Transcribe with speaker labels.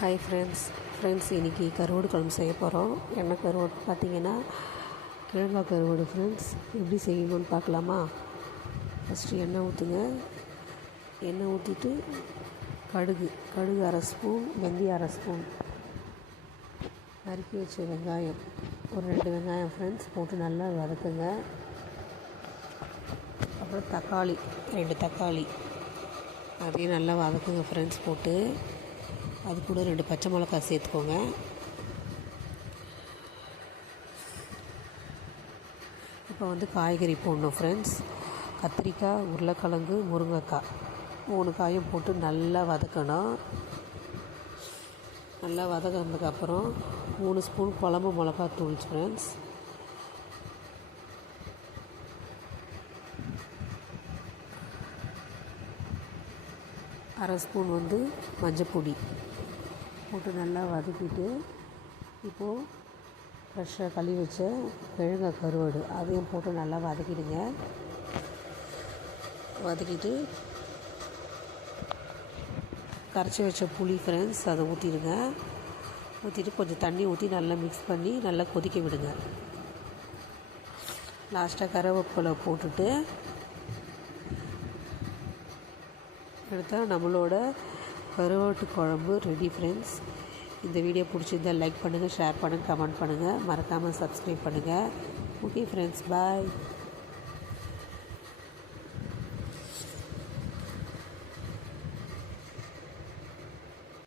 Speaker 1: Hi friends friends இன்றைக்கி கருவாடு குழம்பு செய்ய போகிறோம் என்ன கருவாடு பார்த்தீங்கன்னா கிழங்கா கருவாடு ஃப்ரெண்ட்ஸ் எப்படி செய்யணும்னு பார்க்கலாமா? ஃபஸ்ட்டு எண்ணெய் ஊற்றுங்க எண்ணெய் ஊற்றிட்டு கடுகு. கடுகு அரை ஸ்பூன் வெந்தயம் அரை ஸ்பூன். நறுக்கி வச்ச வெங்காயம். ஒரு ரெண்டு வெங்காயம் ஃப்ரெண்ட்ஸ் போட்டு நல்லா வதக்குங்க. அப்புறம் தக்காளி. ரெண்டு தக்காளி. அதையும் நல்லா வதக்குங்க ஃப்ரெண்ட்ஸ் போட்டு. அது கூட ரெண்டு பச்சை மிளகாய் சேர்த்துக்கோங்க. இப்போ வந்து காய்கறி போடணும் ஃப்ரெண்ட்ஸ் கத்திரிக்காய் உருளைக்கிழங்கு முருங்கைக்காய். மூணு காயும் போட்டு நல்லா வதக்கணும். நல்லா வதக்கினதுக்கப்புறம் மூணு ஸ்பூன் குழம்பு மிளகா தூள் ஃப்ரெண்ட்ஸ் அரை ஸ்பூன் வந்து மஞ்சப்பொடி போட்டு நல்லா வதக்கிட்டு இப்போது ஃப்ரெஷ்ஷாக கழுவி வச்ச கிழங்க கருவாடு அதையும் போட்டு நல்லா வதக்கிடுங்க. வதக்கிட்டு கரைச்சி வச்ச புளி ஃப்ரெண்ட்ஸ் அதை ஊற்றிடுங்க ஊற்றிட்டு கொஞ்சம் தண்ணி ஊற்றி நல்லா மிக்ஸ் பண்ணி நல்லா கொதிக்க விடுங்க. லாஸ்ட்டாக கருவேப்பிலை போட்டுட்டு எடுத்தால் நம்மளோட கருவாட்டு குழம்பு ரெடி ஃப்ரெண்ட்ஸ் இந்த வீடியோ பிடிச்சிருந்தால் லைக் பண்ணுங்கள் ஷேர் பண்ணுங்கள் கமெண்ட் பண்ணுங்கள் மறக்காமல் சப்ஸ்கிரைப் பண்ணுங்கள் ஓகே ஃப்ரெண்ட்ஸ் பாய்